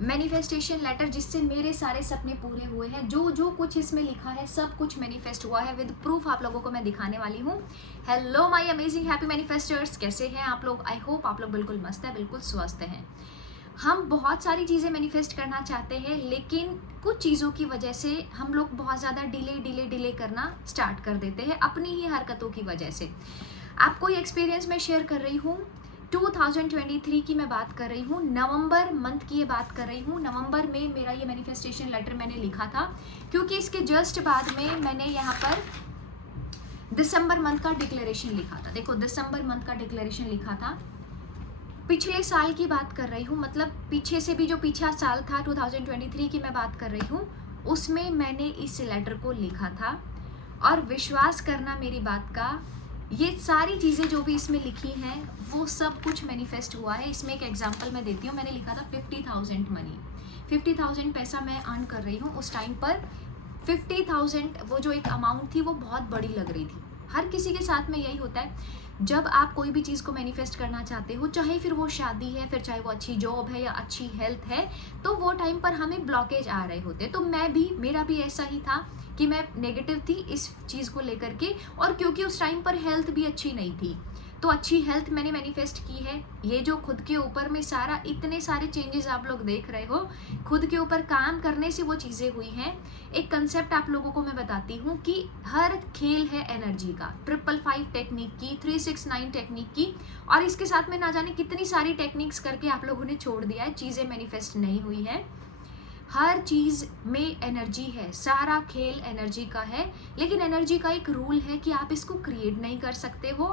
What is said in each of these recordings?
Manifestation letter जिससे मेरे सारे सपने पूरे हुए हैं। जो जो कुछ इसमें लिखा है सब कुछ मैनिफेस्ट हुआ है, विद प्रूफ आप लोगों को मैं दिखाने वाली हूँ। हेलो माय अमेजिंग हैप्पी मैनिफेस्टर्स, कैसे हैं आप लोग? आई होप आप लोग बिल्कुल मस्त है, बिल्कुल स्वस्थ हैं। हम बहुत सारी चीज़ें मैनिफेस्ट करना चाहते हैं, लेकिन कुछ चीज़ों की वजह से हम लोग बहुत ज़्यादा डिले करना स्टार्ट कर देते हैं अपनी ही हरकतों की वजह से। आपको ये एक्सपीरियंस मैं शेयर कर रही हूँ। 2023 की मैं बात कर रही हूँ, नवंबर मंथ की ये बात कर रही हूँ। नवंबर में मेरा ये मैनिफेस्टेशन लेटर मैंने लिखा था, क्योंकि इसके जस्ट बाद में मैंने यहाँ पर दिसंबर मंथ का डिक्लेरेशन लिखा था। देखो, दिसंबर मंथ का डिक्लेरेशन लिखा था। पिछले साल की बात कर रही हूँ, मतलब पीछे से भी जो पीछा साल था 2023 की मैं बात कर रही हूँ, उसमें मैंने इस लेटर को लिखा था। और विश्वास करना मेरी बात का, ये सारी चीज़ें जो भी इसमें लिखी हैं वो सब कुछ मैनिफेस्ट हुआ है। इसमें एक एग्जांपल मैं देती हूँ। मैंने लिखा था 50,000 मनी, 50,000 पैसा मैं अर्न कर रही हूँ। उस टाइम पर 50,000 वो जो एक अमाउंट थी वो बहुत बड़ी लग रही थी। हर किसी के साथ में यही होता है, जब आप कोई भी चीज़ को मैनिफेस्ट करना चाहते हो, चाहे फिर वो शादी है, फिर चाहे वो अच्छी जॉब है या अच्छी हेल्थ है, तो वो टाइम पर हमें ब्लॉकेज आ रहे होते। तो मेरा भी ऐसा ही था कि मैं नेगेटिव थी इस चीज़ को लेकर के, और क्योंकि उस टाइम पर हेल्थ भी अच्छी नहीं थी, तो अच्छी हेल्थ मैंने मैनिफेस्ट की है। ये जो खुद के ऊपर में सारा इतने सारे चेंजेस आप लोग देख रहे हो, खुद के ऊपर काम करने से वो चीज़ें हुई हैं। एक कंसेप्ट आप लोगों को मैं बताती हूँ कि हर खेल है एनर्जी का। 555 टेक्निक की, 369 टेक्निक की, और इसके साथ में ना जाने कितनी सारी टेक्निक्स करके आप लोगों ने छोड़ दिया है, चीज़ें मैनिफेस्ट नहीं हुई है। हर चीज़ में एनर्जी है, सारा खेल एनर्जी का है। लेकिन एनर्जी का एक रूल है कि आप इसको क्रिएट नहीं कर सकते हो,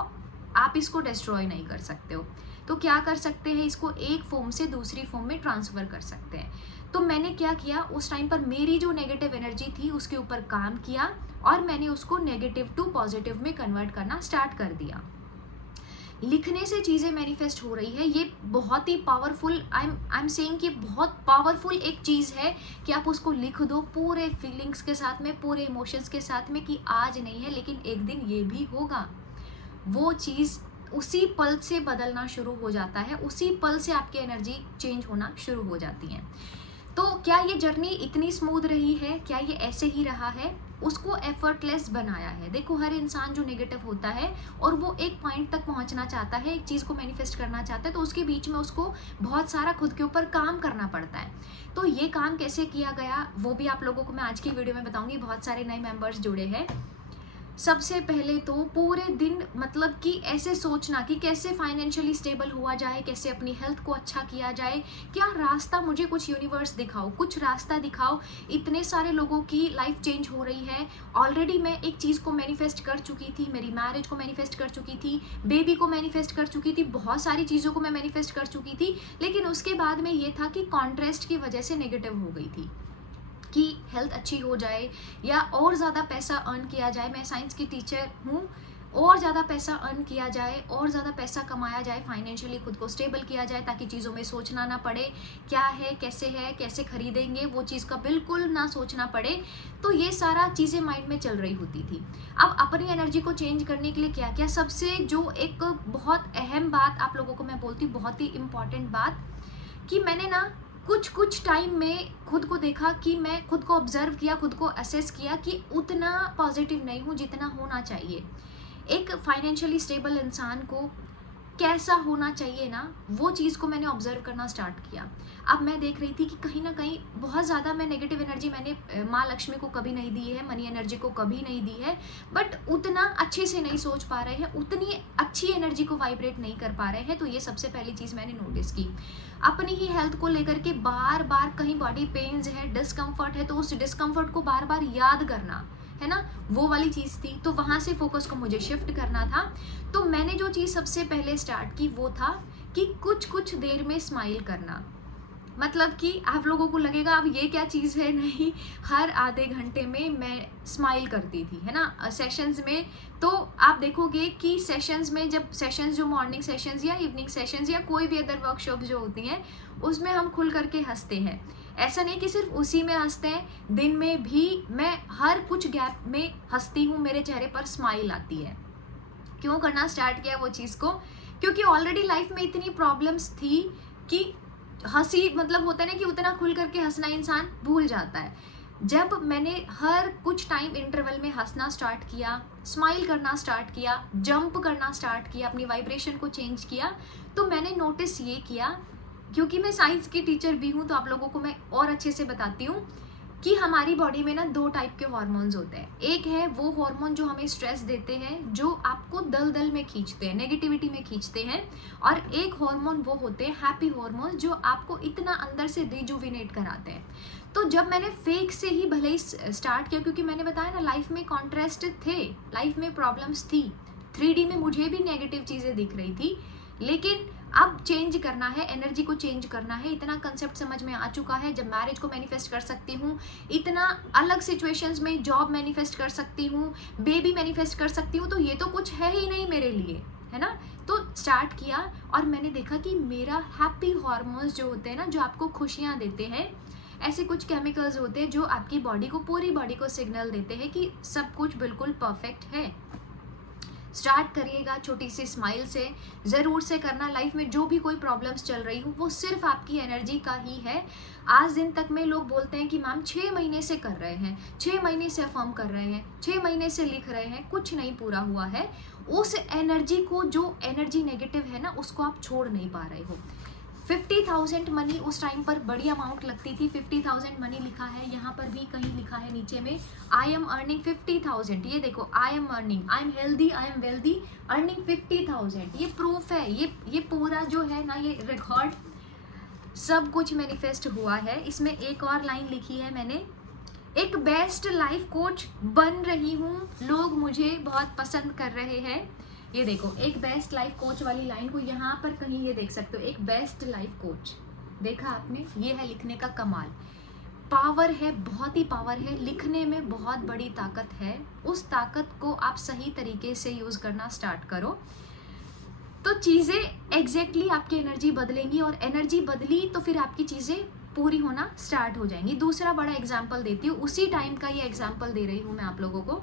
आप इसको डिस्ट्रॉय नहीं कर सकते हो। तो क्या कर सकते हैं, इसको एक फॉर्म से दूसरी फॉर्म में ट्रांसफ़र कर सकते हैं। तो मैंने क्या किया, उस टाइम पर मेरी जो नेगेटिव एनर्जी थी उसके ऊपर काम किया, और मैंने उसको नेगेटिव टू पॉजिटिव में कन्वर्ट करना स्टार्ट कर दिया। लिखने से चीज़ें मैनिफेस्ट हो रही है। ये बहुत ही पावरफुल, आई एम सेइंग कि बहुत पावरफुल एक चीज़ है कि आप उसको लिख दो पूरे फीलिंग्स के साथ में, पूरे इमोशंस के साथ में, कि आज नहीं है लेकिन एक दिन ये भी होगा। वो चीज़ उसी पल से बदलना शुरू हो जाता है, उसी पल से आपकी एनर्जी चेंज होना शुरू हो जाती है। तो क्या ये जर्नी इतनी स्मूथ रही है? क्या ये ऐसे ही रहा है? उसको एफर्टलेस बनाया है। देखो, हर इंसान जो नेगेटिव होता है और वो एक पॉइंट तक पहुंचना चाहता है, एक चीज़ को मैनिफेस्ट करना चाहता है, तो उसके बीच में उसको बहुत सारा खुद के ऊपर काम करना पड़ता है। तो ये काम कैसे किया गया वो भी आप लोगों को मैं आज की वीडियो में बताऊंगी। बहुत सारे नए मेंबर्स जुड़े हैं। सबसे पहले तो पूरे दिन मतलब कि ऐसे सोचना कि कैसे फाइनेंशियली स्टेबल हुआ जाए, कैसे अपनी हेल्थ को अच्छा किया जाए, क्या रास्ता, मुझे कुछ यूनिवर्स दिखाओ, कुछ रास्ता दिखाओ। इतने सारे लोगों की लाइफ चेंज हो रही है। ऑलरेडी मैं एक चीज़ को मैनिफेस्ट कर चुकी थी, मेरी मैरिज को मैनिफेस्ट कर चुकी थी, बेबी को मैनिफेस्ट कर चुकी थी, बहुत सारी चीज़ों को मैं मैनिफेस्ट कर चुकी थी। लेकिन उसके बाद में ये था कि कॉन्ट्रास्ट की वजह से नेगेटिव हो गई थी कि हेल्थ अच्छी हो जाए या और ज़्यादा पैसा अर्न किया जाए। मैं साइंस की टीचर हूँ, और ज़्यादा पैसा अर्न किया जाए, और ज़्यादा पैसा कमाया जाए, फाइनेंशियली खुद को स्टेबल किया जाए, ताकि चीज़ों में सोचना ना पड़े क्या है, कैसे खरीदेंगे, वो चीज़ का बिल्कुल ना सोचना पड़े। तो ये सारा चीज़ें माइंड में चल रही होती थी। अब अपनी एनर्जी को चेंज करने के लिए क्या किया, सबसे जो एक बहुत अहम बात आप लोगों को मैं बोलती हूँ, बहुत ही इम्पॉर्टेंट बात, कि मैंने ना कुछ टाइम में खुद को देखा, कि मैं खुद को ऑब्जर्व किया, खुद को असेस किया कि उतना पॉजिटिव नहीं हूँ जितना होना चाहिए। एक फाइनेंशियली स्टेबल इंसान को कैसा होना चाहिए ना, वो चीज़ को मैंने ऑब्जर्व करना स्टार्ट किया। अब मैं देख रही थी कि कहीं ना कहीं बहुत ज़्यादा मैं नेगेटिव एनर्जी मैंने माँ लक्ष्मी को कभी नहीं दी है, मनी एनर्जी को कभी नहीं दी है, बट उतना अच्छे से नहीं सोच पा रहे हैं, उतनी अच्छी एनर्जी को वाइब्रेट नहीं कर पा रहे हैं। तो ये सबसे पहली चीज़ मैंने नोटिस की। अपनी ही हेल्थ को लेकर के बार बार कहीं बॉडी पेन्स है, डिस्कम्फर्ट है, तो उस डिस्कम्फर्ट को बार बार याद करना है ना, वो वाली चीज़ थी। तो वहाँ से फोकस को मुझे शिफ्ट करना था। तो मैंने जो चीज़ सबसे पहले स्टार्ट की वो था कि कुछ देर में स्माइल करना। मतलब कि आप लोगों को लगेगा अब ये क्या चीज़ है, नहीं, हर आधे घंटे में मैं स्माइल करती थी, है ना, सेशंस में। तो आप देखोगे कि सेशंस में, जब सेशंस जो मॉर्निंग सेशंस या इवनिंग सेशंस या कोई भी अदर वर्कशॉप जो होती हैं, उसमें हम खुल करके हंसते हैं। ऐसा नहीं कि सिर्फ उसी में हंसते हैं, दिन में भी मैं हर कुछ गैप में हंसती हूँ, मेरे चेहरे पर स्माइल आती है। क्यों करना स्टार्ट किया वो चीज़ को? क्योंकि ऑलरेडी लाइफ में इतनी प्रॉब्लम्स थी कि हंसी मतलब होता है ना कि उतना खुल करके हंसना इंसान भूल जाता है। जब मैंने हर कुछ टाइम इंटरवल में हंसना स्टार्ट किया, स्माइल करना स्टार्ट किया, जंप करना स्टार्ट किया, अपनी वाइब्रेशन को चेंज किया, तो मैंने नोटिस ये किया, क्योंकि मैं साइंस की टीचर भी हूँ तो आप लोगों को मैं और अच्छे से बताती हूँ कि हमारी बॉडी में ना 2 टाइप के हार्मोन्स होते हैं। एक है वो हार्मोन जो हमें स्ट्रेस देते हैं, जो आपको दलदल में खींचते हैं, नेगेटिविटी में खींचते हैं, और एक हार्मोन वो होते हैं हैप्पी हार्मोन्स जो आपको इतना अंदर से रिजुविनेट कराते हैं। तो जब मैंने फेक से ही भले ही स्टार्ट किया, क्योंकि मैंने बताया ना लाइफ में कॉन्ट्रास्ट थे, लाइफ में प्रॉब्लम्स थी, 3D में मुझे भी नेगेटिव चीज़ें दिख रही थी, लेकिन अब चेंज करना है, एनर्जी को चेंज करना है। इतना कंसेप्ट समझ में आ चुका है, जब मैरिज को मैनिफेस्ट कर सकती हूँ, इतना अलग सिचुएशंस में जॉब मैनिफेस्ट कर सकती हूँ, बेबी मैनिफेस्ट कर सकती हूँ, तो ये तो कुछ है ही नहीं मेरे लिए, है ना। तो स्टार्ट किया और मैंने देखा कि मेरा हैप्पी हार्मोन्स जो होते हैं ना, जो आपको खुशियाँ देते हैं, ऐसे कुछ केमिकल्स होते हैं जो आपकी बॉडी को, पूरी बॉडी को सिग्नल देते हैं कि सब कुछ बिल्कुल परफेक्ट है। स्टार्ट करिएगा छोटी सी स्माइल से, ज़रूर से करना। लाइफ में जो भी कोई प्रॉब्लम्स चल रही हो वो सिर्फ आपकी एनर्जी का ही है। आज दिन तक में लोग बोलते हैं कि मैम 6 महीने से कर रहे हैं, 6 महीने से अफर्म कर रहे हैं, 6 महीने से लिख रहे हैं, कुछ नहीं पूरा हुआ है। उस एनर्जी को, जो एनर्जी नेगेटिव है ना, उसको आप छोड़ नहीं पा रहे हो। 50,000 मनी उस टाइम पर बड़ी अमाउंट लगती थी। 50,000 मनी लिखा है, यहाँ पर भी कहीं लिखा है नीचे में, आई एम अर्निंग 50,000। ये देखो, I am earning, I am healthy, I am wealthy, earning 50,000। ये प्रूफ है, ये पूरा जो है ना, ये रिकॉर्ड सब कुछ मैनिफेस्ट हुआ है। इसमें एक और लाइन लिखी है मैंने, एक बेस्ट लाइफ कोच बन रही हूँ, लोग मुझे बहुत पसंद कर रहे हैं। ये देखो, एक बेस्ट लाइफ कोच वाली लाइन को यहाँ पर कहीं ये देख सकते हो, एक बेस्ट लाइफ कोच, देखा आपने, ये है लिखने का कमाल। पावर है, बहुत ही पावर है, लिखने में बहुत बड़ी ताकत है। उस ताकत को आप सही तरीके से यूज़ करना स्टार्ट करो तो चीज़ें एग्जैक्टली आपकी एनर्जी बदलेंगी, और एनर्जी बदली तो फिर आपकी चीज़ें पूरी होना स्टार्ट हो जाएंगी। दूसरा बड़ा एग्जाम्पल देती हूँ, उसी टाइम का ये एग्जाम्पल दे रही हूँ मैं आप लोगों को।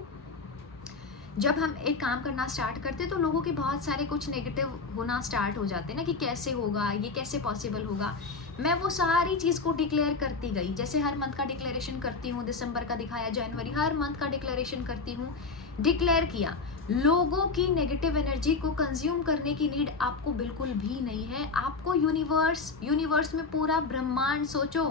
जब हम एक काम करना स्टार्ट करते तो लोगों के बहुत सारे कुछ नेगेटिव होना स्टार्ट हो जाते हैं ना, कि कैसे होगा, ये कैसे पॉसिबल होगा। मैं वो सारी चीज़ को डिक्लेयर करती गई, जैसे हर मंथ का डिक्लेरेशन करती हूँ, दिसंबर का दिखाया, जनवरी, हर मंथ का डिक्लेरेशन करती हूँ। डिक्लेयर किया, लोगों की नेगेटिव एनर्जी को कंज्यूम करने की नीड आपको बिल्कुल भी नहीं है। आपको यूनिवर्स में पूरा ब्रह्मांड सोचो,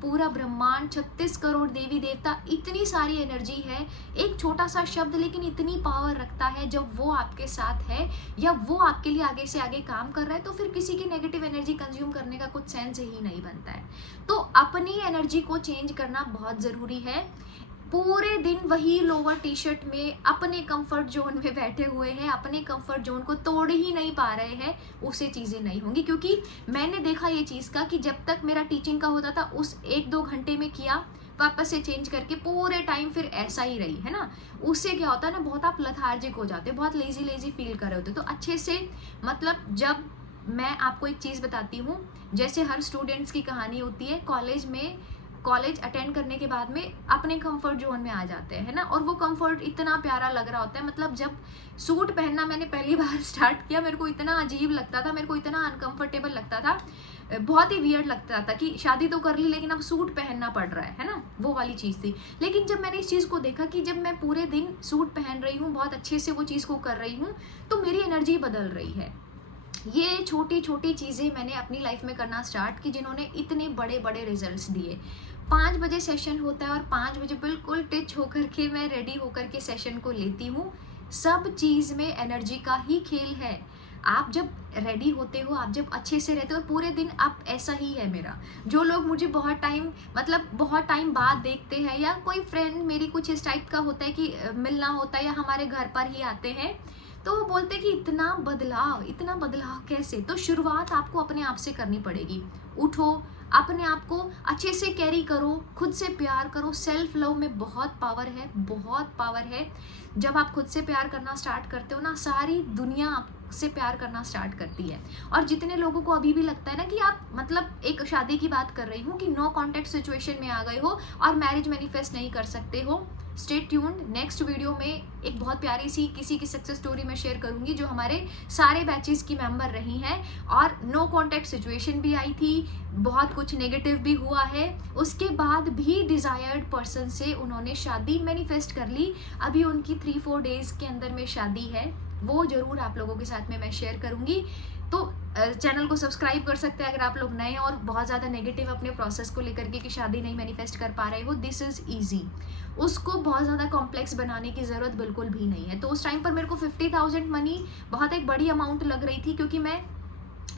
पूरा ब्रह्मांड, 36 करोड़ देवी देवता, इतनी सारी एनर्जी है। एक छोटा सा शब्द लेकिन इतनी पावर रखता है। जब वो आपके साथ है या वो आपके लिए आगे से आगे काम कर रहा है, तो फिर किसी की नेगेटिव एनर्जी कंज्यूम करने का कुछ सेंस ही नहीं बनता है। तो अपनी एनर्जी को चेंज करना बहुत ज़रूरी है। पूरे दिन वही लोअर टी शर्ट में अपने कंफर्ट जोन में बैठे हुए हैं, अपने कंफर्ट जोन को तोड़ ही नहीं पा रहे हैं, उससे चीज़ें नहीं होंगी। क्योंकि मैंने देखा ये चीज़ का कि जब तक मेरा टीचिंग का होता था, उस 1-2 घंटे में किया, वापस से चेंज करके पूरे टाइम फिर ऐसा ही रही, है ना। उससे क्या होता है ना, बहुत आप लथार्जिक हो जाते, बहुत लेजी फील कर रहे होते। तो अच्छे से, मतलब जब मैं आपको एक चीज़ बताती हूँ, जैसे हर स्टूडेंट्स की कहानी होती है, कॉलेज अटेंड करने के बाद में अपने कंफर्ट जोन में आ जाते हैं, है ना। और वो कंफर्ट इतना प्यारा लग रहा होता है। मतलब जब सूट पहनना मैंने पहली बार स्टार्ट किया, मेरे को इतना अजीब लगता था, मेरे को इतना अनकंफर्टेबल लगता था, बहुत ही वियर्ड लगता था कि शादी तो कर ली लेकिन अब सूट पहनना पड़ रहा है ना, वो वाली चीज़ थी। लेकिन जब मैंने इस चीज़ को देखा कि जब मैं पूरे दिन सूट पहन रही हूँ, बहुत अच्छे से वो चीज़ को कर रही हूँ, तो मेरी एनर्जी बदल रही है। ये छोटी छोटी चीज़ें मैंने अपनी लाइफ में करना स्टार्ट की, जिन्होंने इतने बड़े बड़े रिजल्ट्स दिए। 5 बजे सेशन होता है और 5 बजे बिल्कुल टिच होकर के मैं रेडी होकर के सेशन को लेती हूँ। सब चीज़ में एनर्जी का ही खेल है। आप जब रेडी होते हो, आप जब अच्छे से रहते हो, और पूरे दिन आप, ऐसा ही है मेरा। जो लोग मुझे बहुत टाइम बाद देखते हैं, या कोई फ्रेंड मेरी कुछ इस टाइप का होता है कि मिलना होता है या हमारे घर पर ही आते हैं, तो वो बोलते हैं कि इतना बदलाव कैसे। तो शुरुआत आपको अपने आप से करनी पड़ेगी। उठो, अपने आप को अच्छे से कैरी करो, खुद से प्यार करो। सेल्फ लव में बहुत पावर है, बहुत पावर है। जब आप खुद से प्यार करना स्टार्ट करते हो ना, सारी दुनिया से प्यार करना स्टार्ट करती है। और जितने लोगों को अभी भी लगता है ना कि आप मतलब एक शादी की बात कर रही हूँ कि नो कॉन्टैक्ट सिचुएशन में आ गए हो और मैरिज मैनिफेस्ट नहीं कर सकते हो, स्टे ट्यून्ड। नेक्स्ट वीडियो में एक बहुत प्यारी सी किसी की सक्सेस स्टोरी मैं शेयर करूंगी जो हमारे सारे बैचेस की मेंबर रही हैं और नो कॉन्टैक्ट सिचुएशन भी आई थी, बहुत कुछ नेगेटिव भी हुआ है, उसके बाद भी डिजायर्ड पर्सन से उन्होंने शादी मैनिफेस्ट कर ली। अभी उनकी 3-4 डेज के अंदर में शादी है, वो जरूर आप लोगों के साथ में मैं शेयर करूंगी। तो चैनल को सब्सक्राइब कर सकते हैं अगर आप लोग नए और बहुत ज़्यादा नेगेटिव अपने प्रोसेस को लेकर के कि शादी नहीं मैनिफेस्ट कर पा रहे हो। दिस इज़ ईजी, उसको बहुत ज़्यादा कॉम्प्लेक्स बनाने की ज़रूरत बिल्कुल भी नहीं है। तो उस टाइम पर मेरे को 50,000 मनी बहुत एक बड़ी अमाउंट लग रही थी, क्योंकि मैं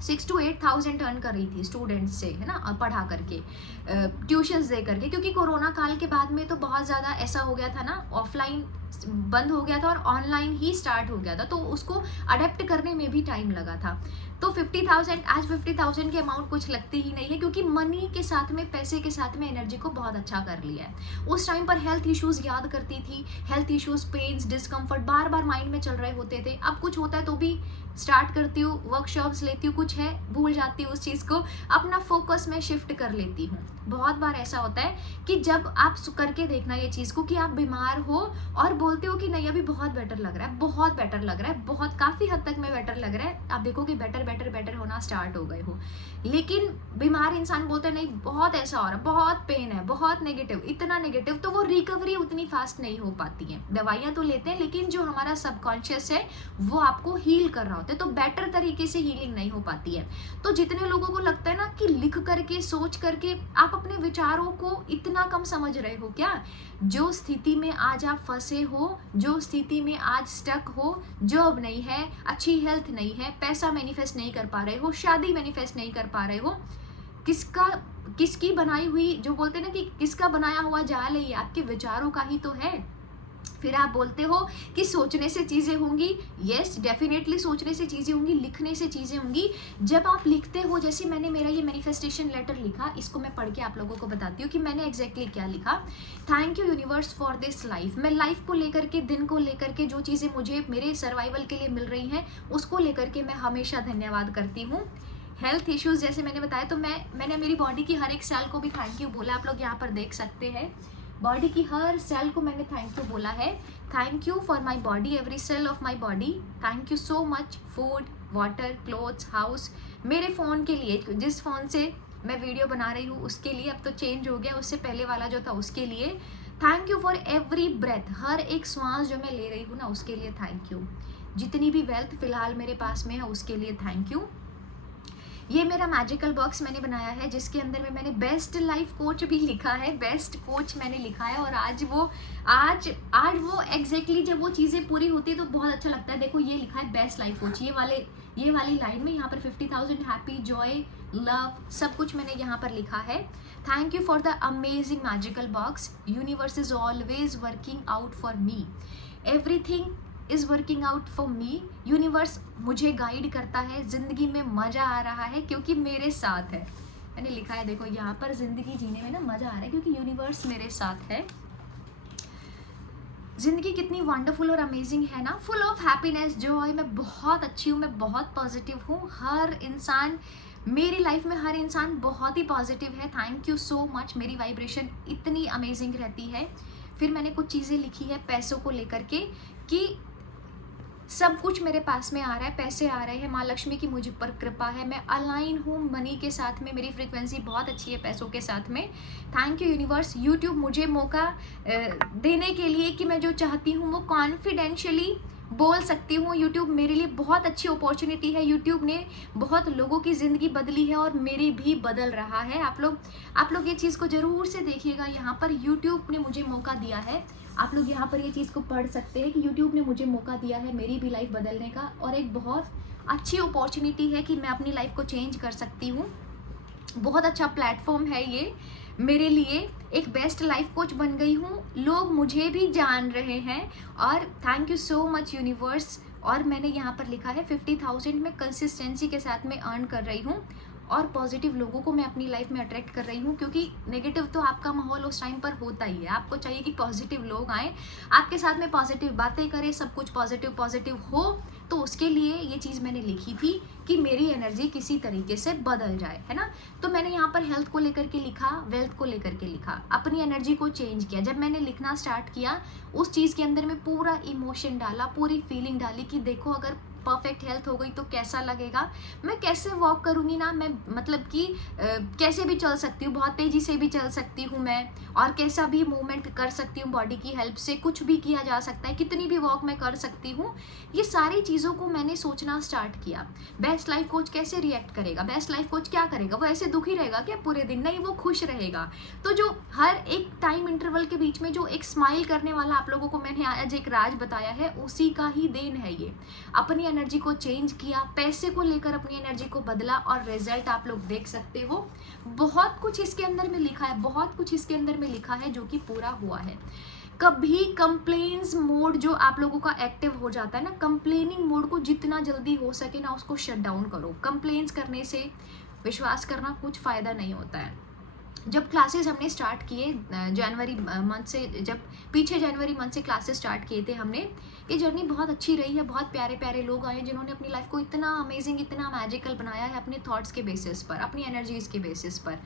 6,000 to 8,000 अर्न कर रही थी स्टूडेंट्स से, है ना, पढ़ा करके, ट्यूशन्स दे करके, क्योंकि कोरोना काल के बाद में तो बहुत ज़्यादा ऐसा हो गया था ना, ऑफलाइन बंद हो गया था और ऑनलाइन ही स्टार्ट हो गया था, तो उसको अडेप्ट करने में भी टाइम लगा था। तो 50,000, आज 50,000 की अमाउंट कुछ लगती ही नहीं है, क्योंकि मनी के साथ में, पैसे के साथ में एनर्जी को बहुत अच्छा कर लिया है। उस टाइम पर हेल्थ इश्यूज याद करती थी, हेल्थ इश्यूज, पेन्स, डिस्कम्फर्ट बार बार माइंड में चल रहे होते थे। अब कुछ होता है तो भी स्टार्ट करती हूँ, वर्कशॉप्स लेती हूँ, कुछ है भूल जाती हूँ, उस चीज़ को अपना फोकस में शिफ्ट कर लेती हूँ। बहुत बार ऐसा होता है कि जब आप करके देखना ये चीज़ को कि आप बीमार हो और बोलते हो कि नहीं अभी बहुत बेटर लग रहा है, बहुत बेटर लग रहा है, बहुत काफ़ी हद तक में बेटर लग रहा है, आप देखो कि बेटर बेटर बेटर होना स्टार्ट हो गए हो। लेकिन बीमार इंसान बोलते हैं नहीं बहुत ऐसा हो रहा है, बहुत पेन है, बहुत नेगेटिव, इतना नेगेटिव, तो वो रिकवरी उतनी फास्ट नहीं हो पाती है। दवाइयाँ तो लेते हैं लेकिन जो हमारा सबकॉन्शियस है वो आपको हील कर रहा होता है, तो बेटर तरीके से हीलिंग नहीं हो पाती है। तो जितने लोगों को लगता है ना कि लिख करके, सोच करके आप अपने विचारों को इतना कम समझ रहे हो क्या, जो स्थिति में आज आप फंसे हो, जो स्थिति में आज स्टक हो, जॉब नहीं है, अच्छी हेल्थ नहीं है, पैसा मैनिफेस्ट नहीं कर पा रहे हो, शादी मैनिफेस्ट नहीं कर पा रहे हो, किसकी बनाई हुई, जो बोलते हैं ना कि किसका बनाया हुआ जाल है, ये आपके विचारों का ही तो है। फिर आप बोलते हो कि सोचने से चीज़ें होंगी, यस डेफिनेटली सोचने से चीज़ें होंगी, लिखने से चीज़ें होंगी। जब आप लिखते हो, जैसे मैंने मेरा ये मैनिफेस्टेशन लेटर लिखा, इसको मैं पढ़ के आप लोगों को बताती हूँ कि मैंने एग्जैक्टली क्या लिखा। Thank you universe for this life. मैं लाइफ को लेकर के, दिन को लेकर के, जो चीज़ें मुझे मेरे सर्वाइवल के लिए मिल रही हैं उसको लेकर के मैं हमेशा धन्यवाद करती हूँ। हेल्थ इश्यूज़ जैसे मैंने बताया, तो मैंने मेरी बॉडी की हर एक सेल को भी थैंक यू बोला, आप लोग यहाँ पर देख सकते हैं। बॉडी की हर सेल को मैंने थैंक यू बोला है। Thank you for my body, every cell of my body, thank you so much. Food, water, clothes, house, मेरे फ़ोन के लिए, जिस फ़ोन से मैं वीडियो बना रही हूँ उसके लिए, अब तो चेंज हो गया, उससे पहले वाला जो था उसके लिए thank you. For every breath, हर एक श्वास जो मैं ले रही हूँ ना उसके लिए थैंक यू। जितनी भी वेल्थ फ़िलहाल मेरे पास में है उसके लिए थैंक यू। ये मेरा मैजिकल बॉक्स मैंने बनाया है जिसके अंदर में मैंने बेस्ट लाइफ कोच भी लिखा है, बेस्ट कोच मैंने लिखा है। और आज वो एग्जैक्टली जब वो चीज़ें पूरी होती है तो बहुत अच्छा लगता है। देखो ये लिखा है बेस्ट लाइफ कोच, ये वाली लाइन में यहाँ पर 50,000 हैप्पी, जॉय, लव, सब कुछ मैंने यहाँ पर लिखा है। Thank you for the amazing magical box, universe is always working out for me, everything is working out for me. Universe मुझे गाइड करता है, ज़िंदगी में मज़ा आ रहा है क्योंकि मेरे साथ है। मैंने लिखा है देखो यहाँ पर, ज़िंदगी जीने में ना मज़ा आ रहा है क्योंकि यूनिवर्स मेरे साथ है। ज़िंदगी कितनी वंडरफुल और अमेजिंग है ना, फुल ऑफ हैप्पीनेस, जॉय। मैं बहुत अच्छी हूँ, मैं बहुत पॉजिटिव हूँ। हर इंसान मेरी लाइफ में, हर इंसान बहुत ही पॉजिटिव है। थैंक यू सो मच, मेरी वाइब्रेशन इतनी अमेजिंग रहती है। फिर मैंने कुछ चीज़ें लिखी है पैसों को लेकर के कि सब कुछ मेरे पास में आ रहा है, पैसे आ रहे हैं, माँ लक्ष्मी की मुझ पर कृपा है, मैं अलाइन हूँ मनी के साथ में, मेरी फ्रीक्वेंसी बहुत अच्छी है पैसों के साथ में। Thank you universe. यूट्यूब मुझे मौका देने के लिए कि मैं जो चाहती हूँ वो कॉन्फिडेंशियली बोल सकती हूँ। यूट्यूब मेरे लिए बहुत अच्छी अपॉर्चुनिटी है। यूट्यूब ने बहुत लोगों की ज़िंदगी बदली है और मेरी भी बदल रहा है। आप लोग ये चीज़ को ज़रूर से देखिएगा। यहाँ पर यूट्यूब ने मुझे मौका दिया है, आप लोग यहाँ पर ये चीज़ को पढ़ सकते हैं कि यूट्यूब ने मुझे मौका दिया है मेरी भी लाइफ बदलने का, और एक बहुत अच्छी अपॉर्चुनिटी है कि मैं अपनी लाइफ को चेंज कर सकती हूँ। बहुत अच्छा प्लेटफॉर्म है ये मेरे लिए। एक बेस्ट लाइफ कोच बन गई हूँ, लोग मुझे भी जान रहे हैं, और thank you so much universe. और मैंने यहाँ पर लिखा है 50,000 में कंसिस्टेंसी के साथ में अर्न कर रही हूँ। और पॉजिटिव लोगों को मैं अपनी लाइफ में अट्रैक्ट कर रही हूँ, क्योंकि नेगेटिव तो आपका माहौल उस टाइम पर होता ही है। आपको चाहिए कि पॉजिटिव लोग आए, आपके साथ में पॉजिटिव बातें करें, सब कुछ पॉजिटिव पॉजिटिव हो। तो उसके लिए ये चीज़ मैंने लिखी थी कि मेरी एनर्जी किसी तरीके से बदल जाए, है ना। तो मैंने यहाँ पर हेल्थ को लेकर के लिखा, वेल्थ को लेकर के लिखा, अपनी एनर्जी को चेंज किया। जब मैंने लिखना स्टार्ट किया, उस चीज़ के अंदर मैं पूरा इमोशन डाला, पूरी फीलिंग डाली कि देखो अगर परफेक्ट हेल्थ हो गई तो कैसा लगेगा, मैं कैसे वॉक करूँगी ना, मैं मतलब कि कैसे भी चल सकती हूँ, बहुत तेज़ी से भी चल सकती हूँ मैं, और कैसा भी मूवमेंट कर सकती हूँ बॉडी की हेल्प से, कुछ भी किया जा सकता है, कितनी भी वॉक मैं कर सकती हूँ। ये सारी चीज़ों को मैंने सोचना स्टार्ट किया। बेस्ट लाइफ कोच कैसे रिएक्ट करेगा, बेस्ट लाइफ कोच क्या करेगा, वो ऐसे दुखी रहेगा क्या पूरे दिन? नहीं, वो खुश रहेगा। तो जो हर एक टाइम इंटरवल के बीच में जो एक स्माइल करने वाला आप लोगों को मैंने आज एक राज बताया है, उसी का ही देन है ये। अपनी एनर्जी को चेंज किया, पैसे को लेकर अपनी एनर्जी को बदला, और रिजल्ट आप लोग देख सकते हो। बहुत कुछ इसके अंदर में लिखा है, बहुत कुछ इसके अंदर में लिखा है जो कि पूरा हुआ है। कभी कंप्लेन्स मोड जो आप लोगों का एक्टिव हो जाता है ना, कंप्लेनिंग मोड को जितना जल्दी हो सके ना उसको शट डाउन करो। कंप्लेन्स करने से, विश्वास करना, कुछ फ़ायदा नहीं होता है। जब क्लासेस हमने स्टार्ट किए जनवरी मंथ से, जब पीछे जनवरी मंथ से क्लासेस स्टार्ट किए थे हमने, ये जर्नी बहुत अच्छी रही है। बहुत प्यारे प्यारे लोग आए जिन्होंने अपनी लाइफ को इतना अमेजिंग, इतना मैजिकल बनाया है अपने थॉट्स के बेसिस पर, अपनी एनर्जीज के बेसिस पर।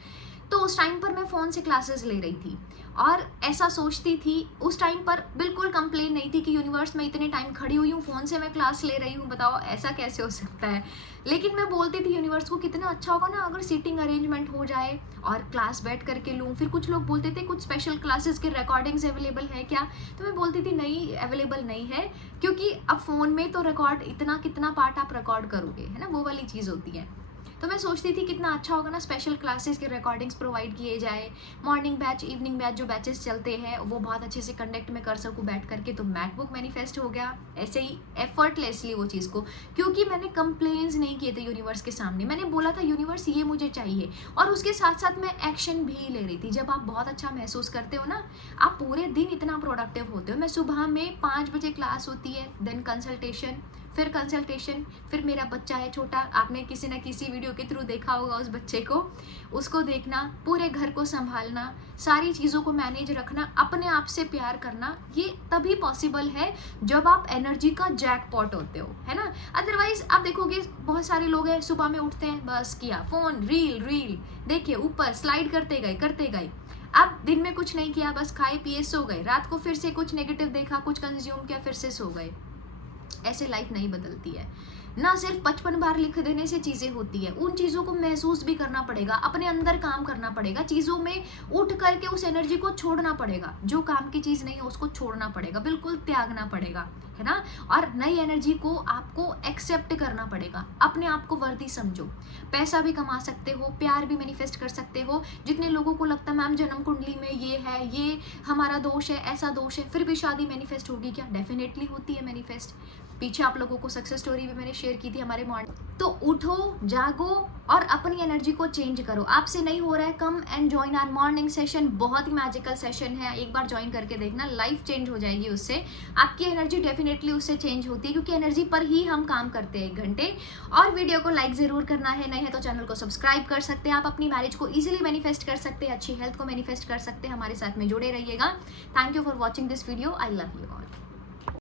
तो उस टाइम पर मैं फ़ोन से क्लासेस ले रही थी और ऐसा सोचती थी, उस टाइम पर बिल्कुल कंप्लेन नहीं थी कि यूनिवर्स में इतने टाइम खड़ी हुई हूँ, फ़ोन से मैं क्लास ले रही हूँ, बताओ ऐसा कैसे हो सकता है। लेकिन मैं बोलती थी यूनिवर्स को कितना अच्छा होगा ना अगर सीटिंग अरेंजमेंट हो जाए और क्लास बैठ करके लूँ। फिर कुछ लोग बोलते थे कुछ स्पेशल क्लासेस के रिकॉर्डिंग्स अवेलेबल है क्या, तो मैं बोलती थी नहीं, अवेलेबल नहीं है, क्योंकि अब फ़ोन में तो रिकॉर्ड इतना कितना पार्ट आप रिकॉर्ड करोगे, है ना, वो वाली चीज़ होती है। तो मैं सोचती थी कितना अच्छा होगा ना स्पेशल क्लासेस के रिकॉर्डिंग्स प्रोवाइड किए जाए, मॉर्निंग बैच, इवनिंग बैच जो बैचेस चलते हैं वो बहुत अच्छे से कंडक्ट में कर सकूँ बैठ करके। तो मैकबुक मैनिफेस्ट हो गया ऐसे ही एफर्टलेसली वो चीज़ को, क्योंकि मैंने कंप्लेन्स नहीं किए थे यूनिवर्स के सामने। मैंने बोला था यूनिवर्स ये मुझे चाहिए, और उसके साथ साथ मैं एक्शन भी ले रही थी। जब आप बहुत अच्छा महसूस करते हो ना, आप पूरे दिन इतना प्रोडक्टिव होते हो। मैं सुबह में 5 बजे क्लास होती है, देन कंसल्टेशन, फिर मेरा बच्चा है छोटा, आपने किसी न किसी वीडियो के थ्रू देखा होगा उस बच्चे को, उसको देखना, पूरे घर को संभालना, सारी चीज़ों को मैनेज रखना, अपने आप से प्यार करना, ये तभी पॉसिबल है जब आप एनर्जी का जैकपॉट होते हो, है ना। अदरवाइज आप देखोगे बहुत सारे लोग हैं, सुबह में उठते हैं, बस किया फ़ोन, रील देखिए, ऊपर स्लाइड करते गए। अब दिन में कुछ नहीं किया, बस खाए पिए सो गए, रात को फिर से कुछ नेगेटिव देखा, कुछ कंज्यूम किया, फिर से सो गए। ऐसे लाइफ नहीं बदलती है ना। सिर्फ 55 बार लिख देने से चीज़ें होती है, उन चीज़ों को महसूस भी करना पड़ेगा, अपने अंदर काम करना पड़ेगा, चीज़ों में उठ करके उस एनर्जी को छोड़ना पड़ेगा। जो काम की चीज़ नहीं है उसको छोड़ना पड़ेगा, बिल्कुल त्यागना पड़ेगा, है ना। और नई एनर्जी को आपको एक्सेप्ट करना पड़ेगा, अपने आप को वर्दी समझो। पैसा भी कमा सकते हो, प्यार भी मैनिफेस्ट कर सकते हो। जितने लोगों को लगता है मैम जन्म कुंडली में ये है, ये हमारा दोष है, ऐसा दोष है, फिर भी शादी मैनिफेस्ट होगी क्या? डेफिनेटली होती है मैनिफेस्ट। पीछे आप लोगों को सक्सेस स्टोरी भी मैंने शेयर की थी हमारे मॉर्निंग। तो उठो, जागो और अपनी एनर्जी को चेंज करो। आपसे नहीं हो रहा है, come and join our morning session. बहुत ही मैजिकल सेशन है, एक बार ज्वाइन करके देखना, लाइफ चेंज हो जाएगी उससे। आपकी एनर्जी डेफिनेटली उससे चेंज होती है, क्योंकि एनर्जी पर ही हम काम करते हैं 1 घंटे। और वीडियो को लाइक ज़रूर करना है, नहीं है तो चैनल को सब्सक्राइब कर सकते हैं। आप अपनी मैरिज को ईजिली मैनिफेस्ट कर सकते हैं, अच्छी हेल्थ को मैनिफेस्ट कर सकते हैं। हमारे साथ में जुड़े रहिएगा। Thank you for watching this video. I love you all.